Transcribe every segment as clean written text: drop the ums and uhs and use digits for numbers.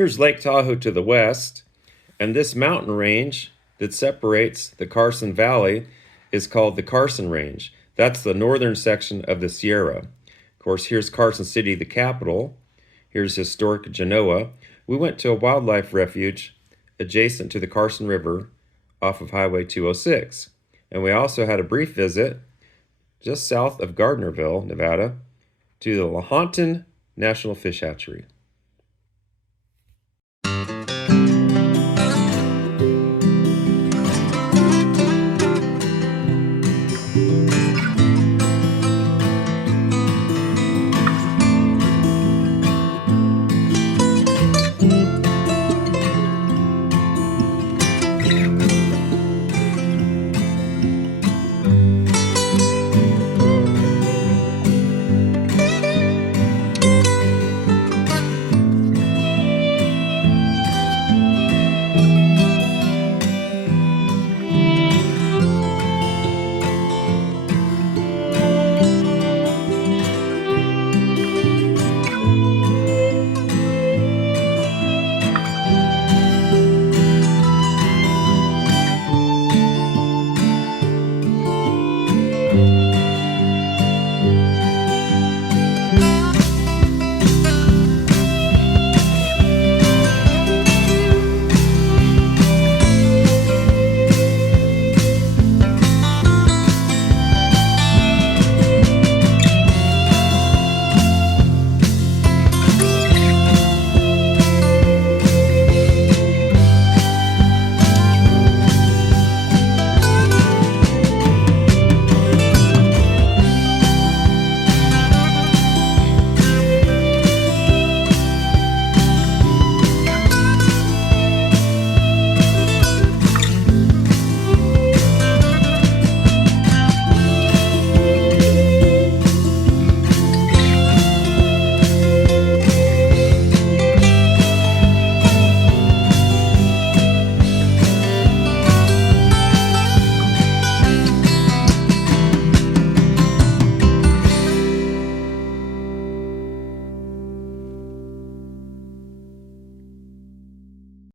Here's Lake Tahoe to the west, and this mountain range that separates the Carson Valley is called the Carson Range. That's the northern section of the Sierra. Of course, here's Carson City, the capital. Here's historic Genoa. We went to a wildlife refuge adjacent to the Carson River off of Highway 206. And we also had a brief visit just south of Gardnerville, Nevada, to the Lahontan National Fish Hatchery.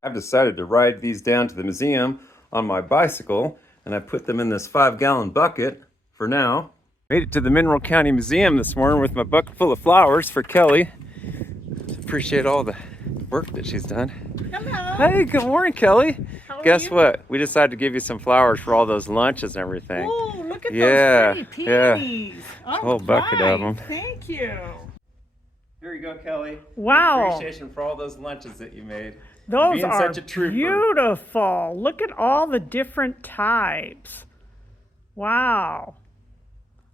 I've decided to ride these down to the museum on my bicycle, and I put them in this 5-gallon bucket for now. Made it to the Mineral County Museum this morning with my bucket full of flowers for Kelly. Appreciate all the work that she's done. Hello. Hey, good morning, Kelly. How are Guess you? what? We decided to give you some flowers for all those lunches and everything. Oh, look at Yeah, those pretty yeah. peonies. A whole bucket of them. Thank you. Here you go, Kelly. Wow. Appreciation for all those lunches that you made. Those Being are such a trooper. beautiful. Look at all the different types. Wow.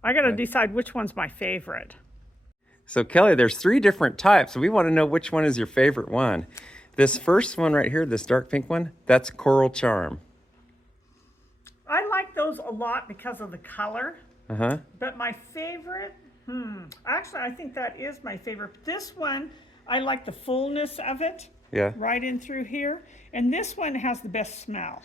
I got to decide which one's my favorite. So Kelly, there's 3 different types. We want to know which one is your favorite one. This first one right here, this dark pink one, that's Coral Charm. I like those a lot because of the color. Uh-huh. But my favorite, actually, I think that is my favorite. This one, I like the fullness of it. Yeah. Right in through here. And this one has the best smell.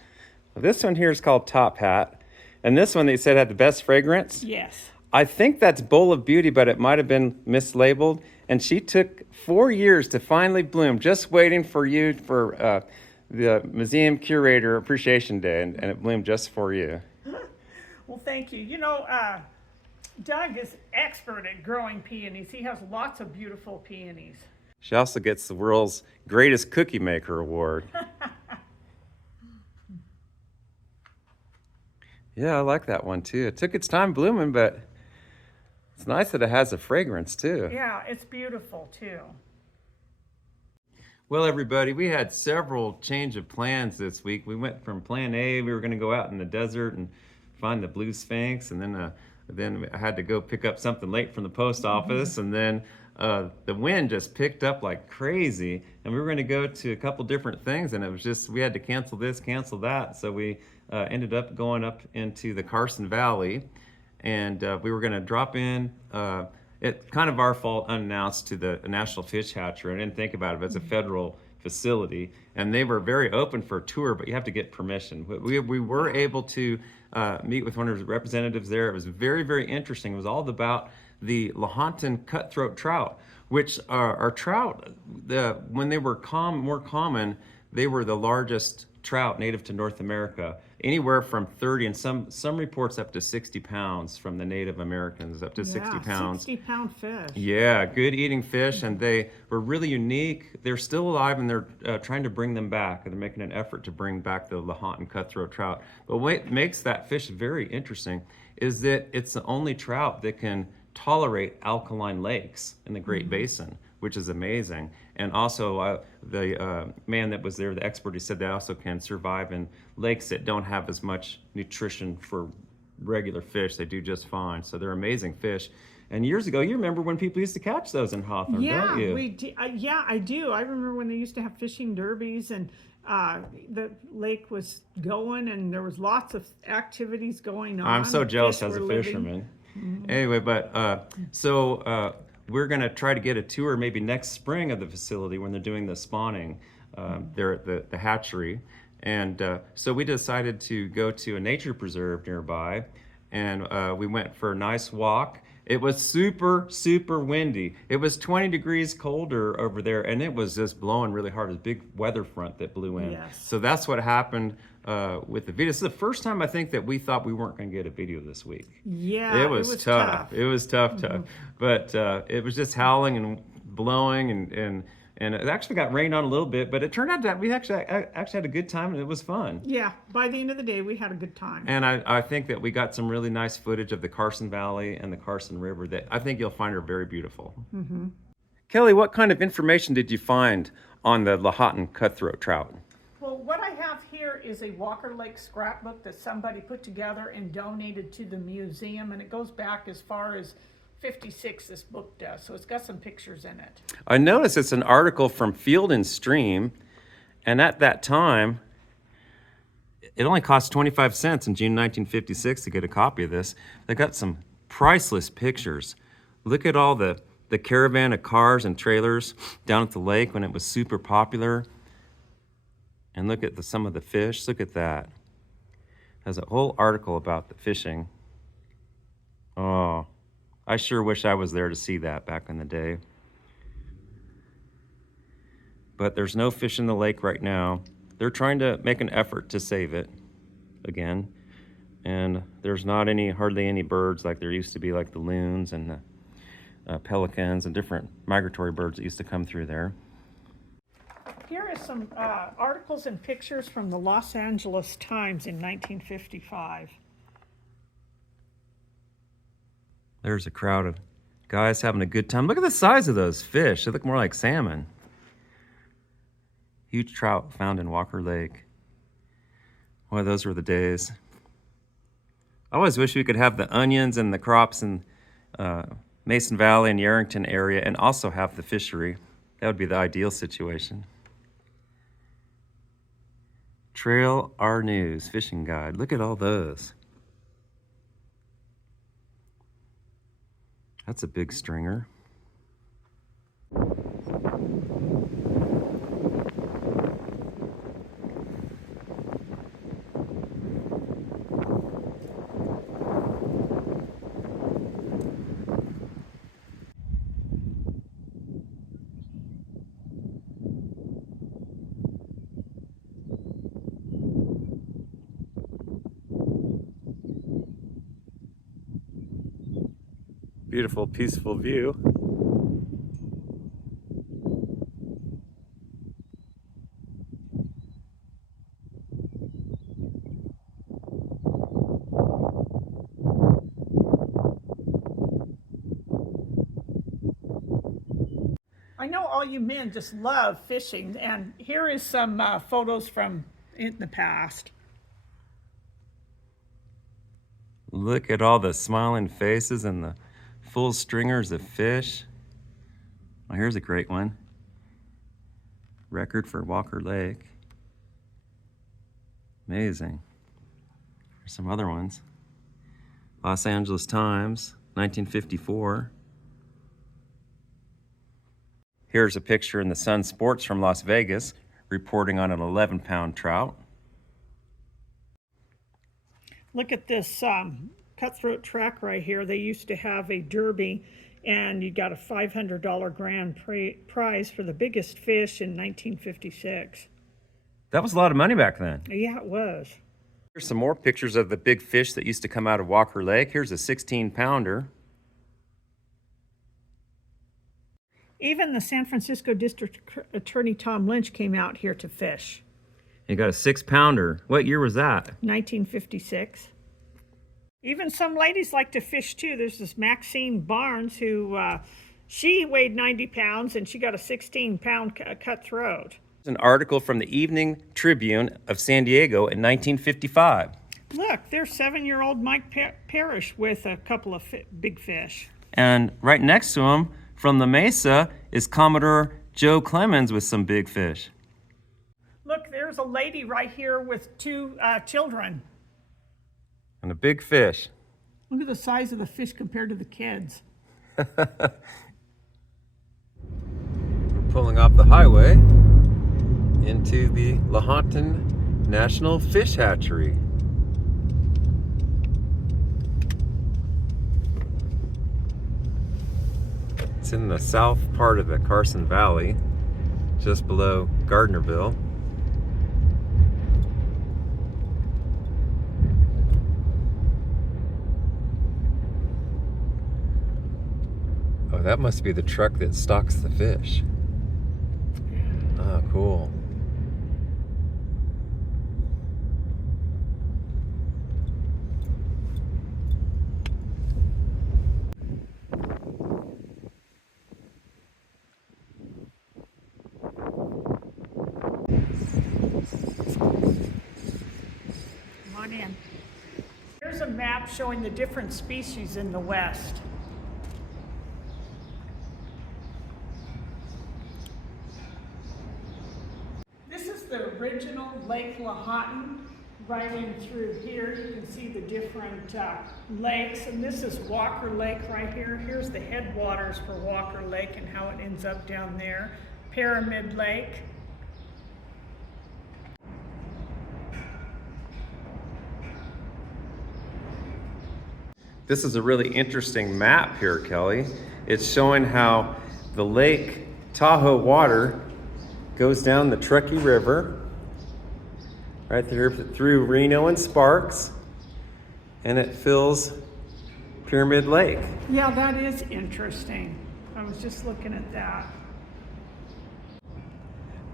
This one here is called Top Hat. And this one they said had the best fragrance. Yes. I think that's Bowl of Beauty, but it might have been mislabeled. And she took 4 years to finally bloom, just waiting for you for the Museum Curator Appreciation Day, and it bloomed just for you. Well, thank you. You know, Doug is expert at growing peonies. He has lots of beautiful peonies. She also gets the world's greatest cookie maker award. Yeah, I like that one too. It took its time blooming, but it's nice that it has a fragrance too. Yeah, it's beautiful too. Well, everybody, we had several change of plans this week. We went from plan A, we were going to go out in the desert and find the blue sphinx, and then I had to go pick up something late from the post office, and then the wind just picked up like crazy, and we were going to go to a couple different things, and it was just, we had to cancel this, cancel that, so we ended up going up into the Carson Valley, and we were going to drop in, it's kind of our fault, unannounced, to the National Fish Hatchery. I didn't think about it, but it's a federal facility, and they were very open for a tour, but you have to get permission. We were able to meet with one of the representatives there. It was very, very interesting. It was all about the Lahontan Cutthroat Trout, which are trout. When they were more common, they were the largest trout native to North America, anywhere from 30 and some reports up to 60 pounds from the Native Americans, up to 60 pounds. 60-pound fish. Yeah, good eating fish, and they were really unique. They're still alive, and they're trying to bring them back. They're making an effort to bring back the Lahontan Cutthroat Trout. But what makes that fish very interesting is that it's the only trout that can tolerate alkaline lakes in the Great Basin, which is amazing. And also, the man that was there, the expert, he said they also can survive in lakes that don't have as much nutrition for regular fish. They do just fine. So they're amazing fish. And years ago, you remember when people used to catch those in Hawthorne, don't you? Yeah, I do. I remember when they used to have fishing derbies, and the lake was going, and there was lots of activities going on. I'm so jealous Fish as a were living. fisherman. Anyway, but we're going to try to get a tour maybe next spring of the facility when they're doing the spawning there at the hatchery. And so we decided to go to a nature preserve nearby, and we went for a nice walk. It was super, super windy. It was 20 degrees colder over there, and it was just blowing really hard. It was a big weather front that blew in. Yes. So that's what happened with the video. This is the first time I think that we thought we weren't going to get a video this week. Yeah, It was tough. It was tough. But it was just howling and blowing, and it actually got rained on a little bit, but it turned out that we actually had a good time, and it was fun. Yeah, by the end of the day, we had a good time. And I think that we got some really nice footage of the Carson Valley and the Carson River that I think you'll find are very beautiful. Kelly, what kind of information did you find on the Lahontan Cutthroat Trout? Well, what I have here is a Walker Lake scrapbook that somebody put together and donated to the museum, and it goes back as far as 56, this book does, so it's got some pictures in it. I noticed it's an article from Field and Stream, and at that time, it only cost 25 cents in June 1956 to get a copy of this. They got some priceless pictures. Look at all the caravan of cars and trailers down at the lake when it was super popular. And look at some of the fish. Look at that. There's a whole article about the fishing. Oh, I sure wish I was there to see that back in the day. But there's no fish in the lake right now. They're trying to make an effort to save it again. And there's not hardly any birds like there used to be, like the loons and the pelicans and different migratory birds that used to come through there. Here is some articles and pictures from the Los Angeles Times in 1955. There's a crowd of guys having a good time. Look at the size of those fish. They look more like salmon. Huge trout found in Walker Lake. Boy, those were the days. I always wish we could have the onions and the crops in Mason Valley and Yarrington area and also have the fishery. That would be the ideal situation. Trail R News Fishing Guide. Look at all those. That's a big stringer. Beautiful, peaceful view. I know all you men just love fishing, and here is some photos from in the past. Look at all the smiling faces and the full stringers of fish. Well, here's a great one. Record for Walker Lake. Amazing. Here's some other ones. Los Angeles Times, 1954. Here's a picture in the Sun Sports from Las Vegas, reporting on an 11-pound trout. Look at this Cutthroat Trout right here. They used to have a derby, and you got a $500 grand prize for the biggest fish in 1956. That was a lot of money back then. Yeah, it was. Here's some more pictures of the big fish that used to come out of Walker Lake. Here's a 16-pounder. Even the San Francisco District Attorney Tom Lynch came out here to fish. You got a 6-pounder. What year was that? 1956. Even some ladies like to fish too. There's this Maxine Barnes who, she weighed 90 pounds and she got a 16-pound cutthroat. An article from the Evening Tribune of San Diego in 1955. Look, there's 7-year-old Mike Parrish with a couple of big fish. And right next to him, from the Mesa, is Commodore Joe Clemens with some big fish. Look, there's a lady right here with 2 children. And a big fish. Look at the size of the fish compared to the kids. We're pulling off the highway into the Lahontan National Fish Hatchery. It's in the south part of the Carson Valley, just below Gardnerville. Oh, that must be the truck that stocks the fish. Oh, cool. Come on in. Here's a map showing the different species in the West. This is the original Lake Lahontan. Right in through here, you can see the different lakes, and this is Walker Lake right here. Here's the headwaters for Walker Lake and how it ends up down there. Pyramid Lake. This is a really interesting map here, Kelly. It's showing how the Lake Tahoe water goes down the Truckee River, right there through Reno and Sparks, and it fills Pyramid Lake. Yeah, that is interesting. I was just looking at that.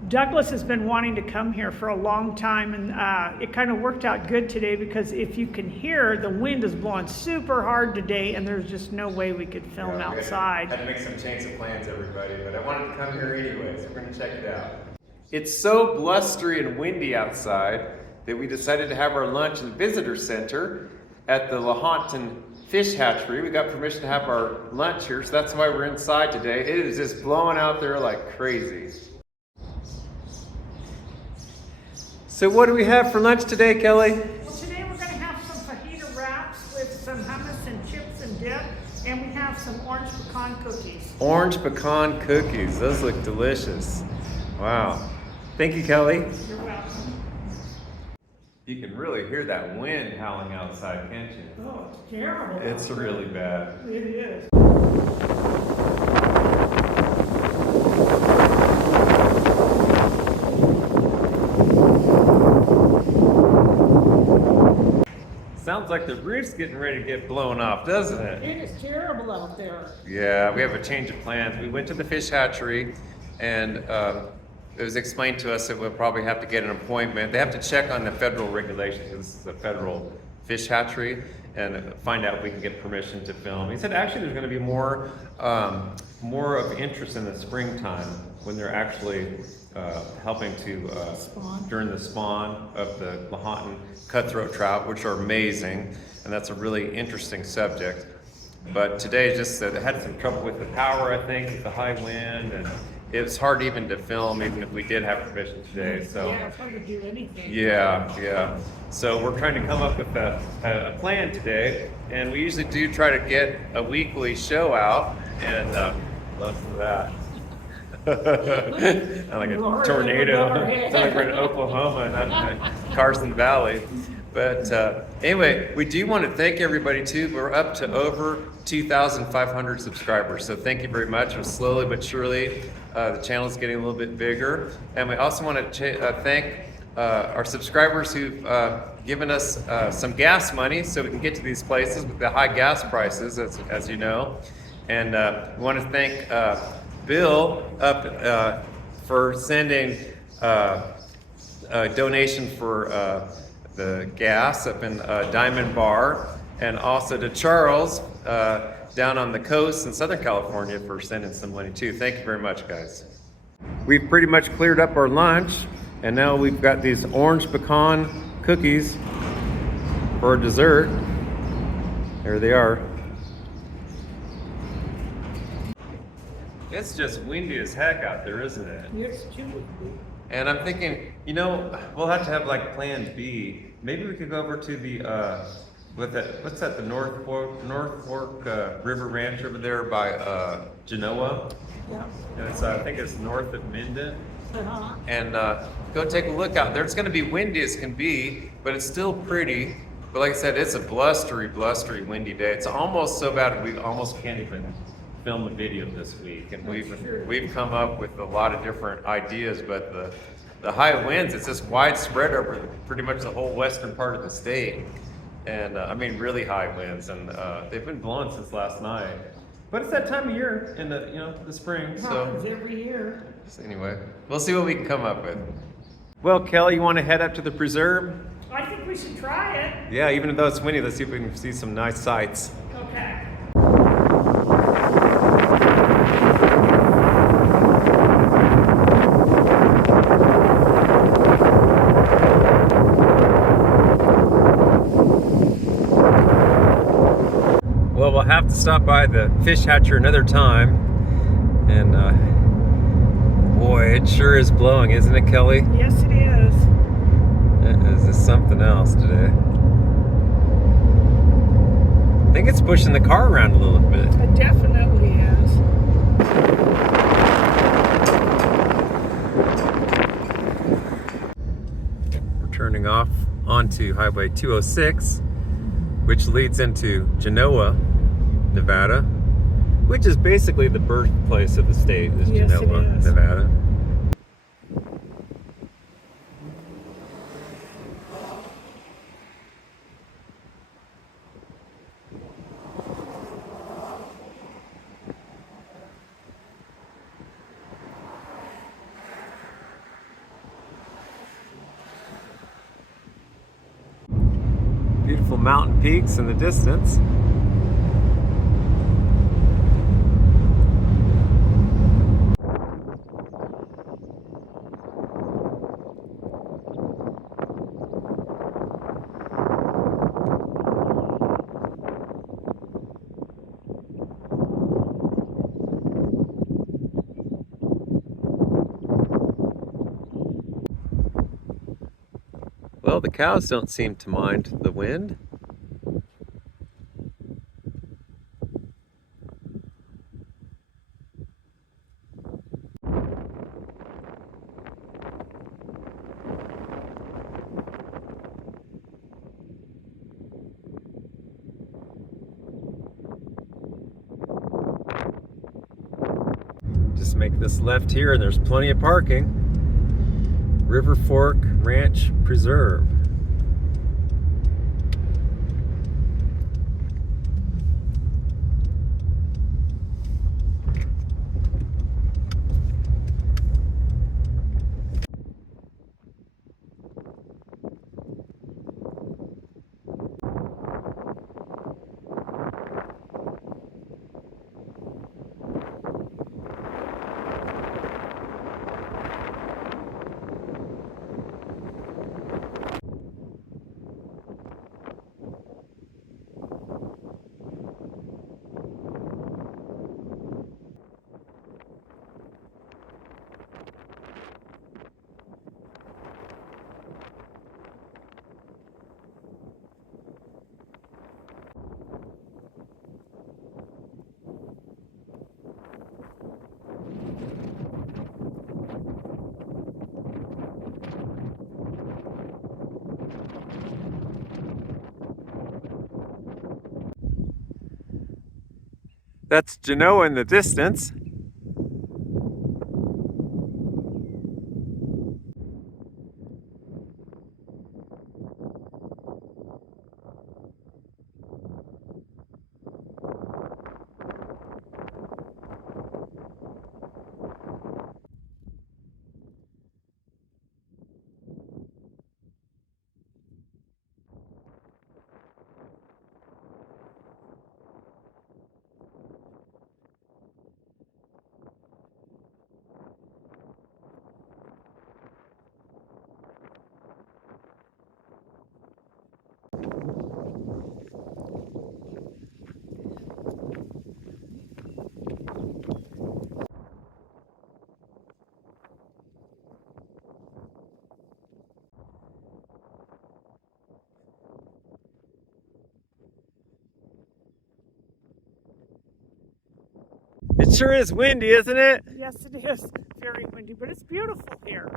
Douglas has been wanting to come here for a long time, and it kind of worked out good today because if you can hear, the wind is blowing super hard today, and there's just no way we could film outside. Had to make some change of plans, everybody, but I wanted to come here anyway, so we're going to check it out. It's so blustery and windy outside that we decided to have our lunch in the visitor center at the Lahontan Fish Hatchery. We got permission to have our lunch here, so that's why we're inside today. It is just blowing out there like crazy. So what do we have for lunch today, Kelly? Well, today we're going to have some fajita wraps with some hummus and chips and dip, and we have some orange pecan cookies. Orange pecan cookies. Those look delicious. Wow. Thank you, Kelly. You're welcome. You can really hear that wind howling outside, can't you? Oh, it's terrible. It's really bad. It is. Sounds like the roof's getting ready to get blown off, doesn't it? It is terrible out there. Yeah, we have a change of plans. We went to the fish hatchery, and it was explained to us that we'll probably have to get an appointment. They have to check on the federal regulations. This is a federal fish hatchery, and find out if we can get permission to film. He said actually there's going to be more of interest in the springtime when they're actually helping to during the spawn of the Lahontan Cutthroat Trout, which are amazing, and that's a really interesting subject. But today just they had some trouble with the power, I think, with the high wind, and it was hard even to film, even if we did have permission today. So Yeah, it's hard to do anything. yeah. So we're trying to come up with a plan today, and we usually do try to get a weekly show out, and less of that. Like a tornado. It's like we're in Oklahoma, not in the Carson Valley. But anyway, we do want to thank everybody too. We're up to over 2,500 subscribers. So thank you very much. We're slowly but surely, the channel is getting a little bit bigger. And we also want to thank our subscribers who've given us some gas money so we can get to these places with the high gas prices, as you know. And we want to thank Bill up for sending a donation for the gas up in Diamond Bar, and also to Charles down on the coast in Southern California for sending some money too. Thank you very much, guys. We've pretty much cleared up our lunch, and now we've got these orange pecan cookies for dessert. There they are. It's just windy as heck out there, isn't it? It's too windy. And I'm thinking, you know, we'll have to have like plan B. Maybe we could go over to the, what's that, the North Fork River Ranch over there by Genoa. Yeah. And it's, I think it's north of Minden. Uh-huh. And go take a look out there. It's going to be windy as can be, but it's still pretty. But like I said, it's a blustery, windy day. It's almost so bad we almost can't even film a video this week. And we've come up with a lot of different ideas, but the high winds, it's just widespread over pretty much the whole western part of the state. And I mean, really high winds, and they've been blowing since last night. But it's that time of year in the, you know, the spring. So Happens every year. anyway, we'll see what we can come up with. Well, Kelly, you want to head up to the preserve? I think we should try it. Yeah, even though it's windy, let's see if we can see some nice sights. Okay. Well, we'll have to stop by the fish hatchery another time. And boy, it sure is blowing, isn't it, Kelly? Yes, it is. It is just something else today. I think it's pushing the car around a little bit. It definitely is. We're turning off onto Highway 206, which leads into Genoa, Nevada, which is basically the birthplace of the state, is Yes, it Genoa, is. Nevada. Beautiful mountain peaks in the distance. Well, the cows don't seem to mind the wind. Just make this left here and there's plenty of parking. River Fork Ranch Preserve. That's Genoa in the distance. It sure is windy, isn't it? Yes, it is. Very windy, but it's beautiful here.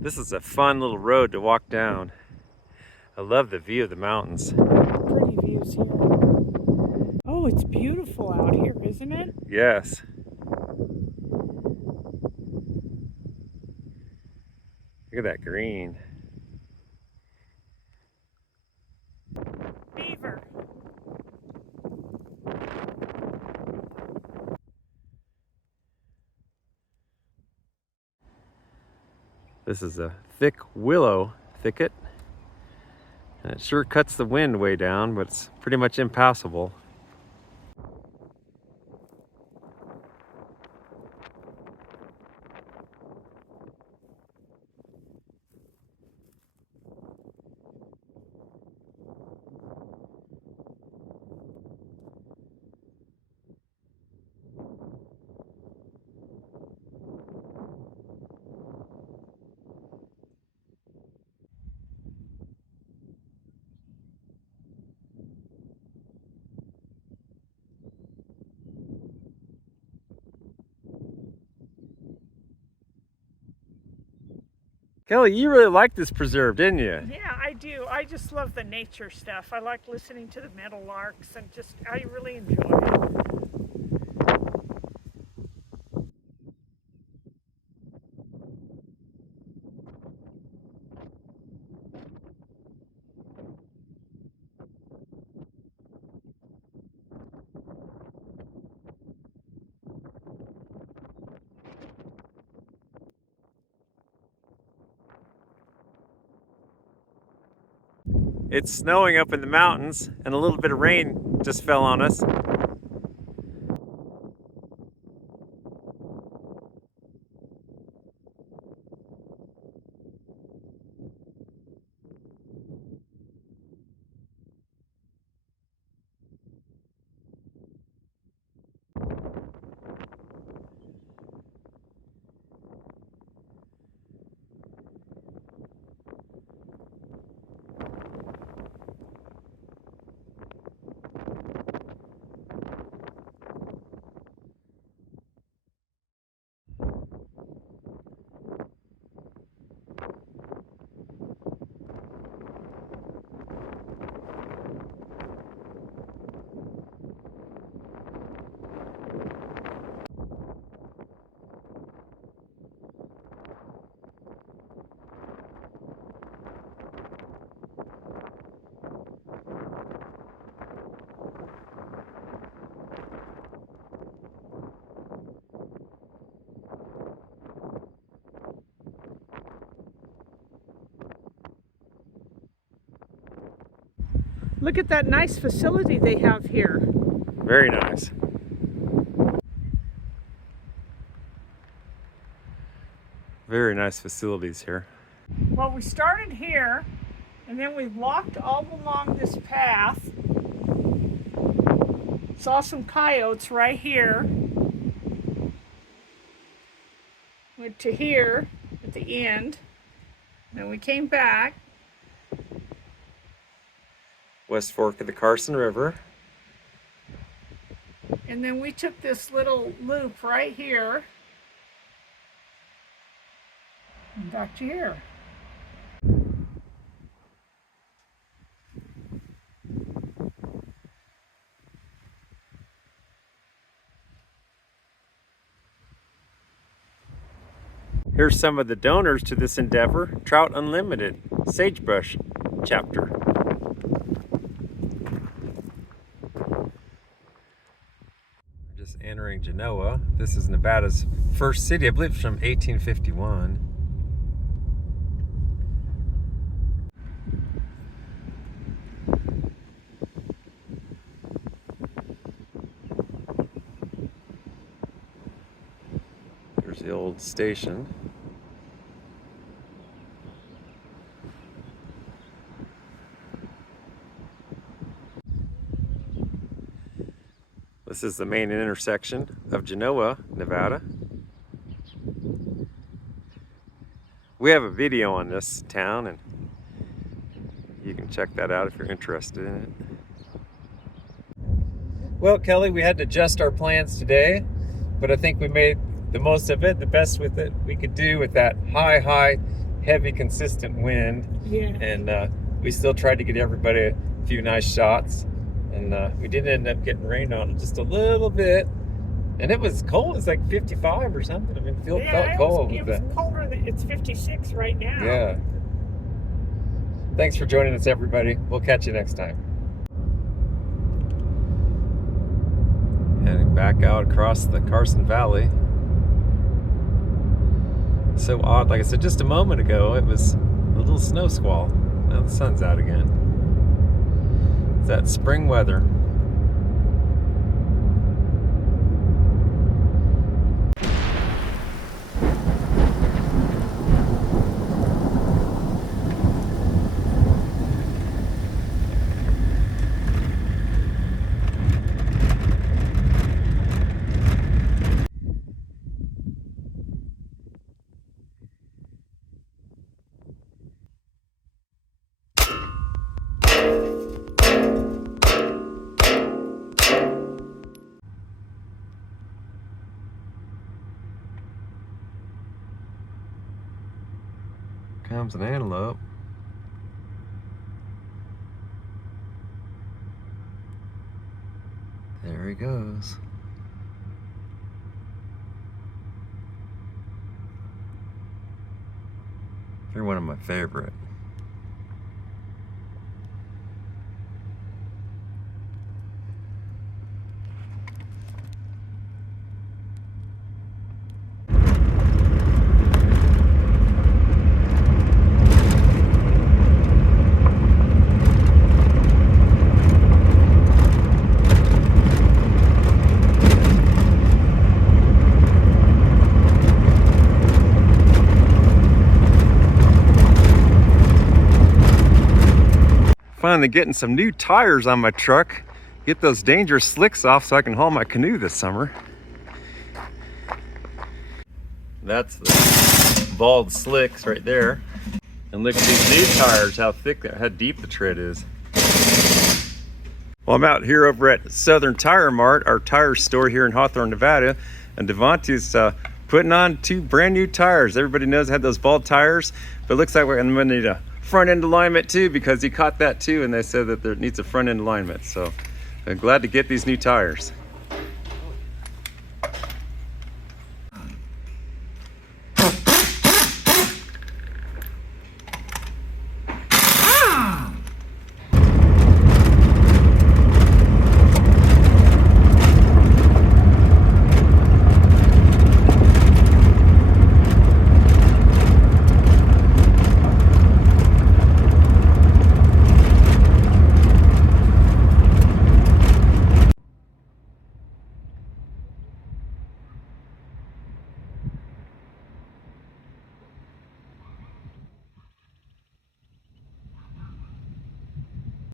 This is a fun little road to walk down. I love the view of the mountains. Pretty views here. Oh, it's beautiful out here, isn't it? Yes. Look at that green. Beaver. This is a thick willow thicket. And it sure cuts the wind way down, but it's pretty much impassable. Kelly, you really liked this preserve, didn't you? Yeah, I do. I just love the nature stuff. I like listening to the meadowlarks and just, I really enjoy it. It's snowing up in the mountains, and a little bit of rain just fell on us. Look at that nice facility they have here. Very nice. Very nice facilities here. Well, we started here, and then we walked all along this path. Saw some coyotes right here. Went to here at the end. Then we came back. West Fork of the Carson River. And then we took this little loop right here. And back to here. Here's some of the donors to this endeavor, Trout Unlimited, Sagebrush chapter. Just entering Genoa. This is Nevada's first city. I believe it's from 1851. There's the old station. This is the main intersection of Genoa, Nevada. We have a video on this town, and you can check that out if you're interested in it. Well, Kelly, we had to adjust our plans today, but I think we made the most of it, the best with it we could do with that high, heavy, consistent wind. Yeah. And we still tried to get everybody a few nice shots. And we did end up getting rained on just a little bit. And it was cold. It's like 55 or something. I mean, it felt cold. It was colder than it's 56 right now. Yeah. Thanks for joining us, everybody. We'll catch you next time. Heading back out across the Carson Valley. So odd. Like I said just a moment ago, it was a little snow squall. Now the sun's out again. It's that spring weather. Comes an antelope. There he goes. They're one of my favorite. Finally getting some new tires on my truck. Get those dangerous slicks off so I can haul my canoe this summer. That's the bald slicks right there. And look at these new tires, how thick, how deep the tread is. Well, I'm out here over at Southern Tire Mart, our tire store here in Hawthorne, Nevada. And Devontae's putting on 2 brand new tires. Everybody knows I had those bald tires, but it looks like we're gonna need a front end alignment too, because he caught that too, and they said that there needs a front end alignment. So I'm glad to get these new tires.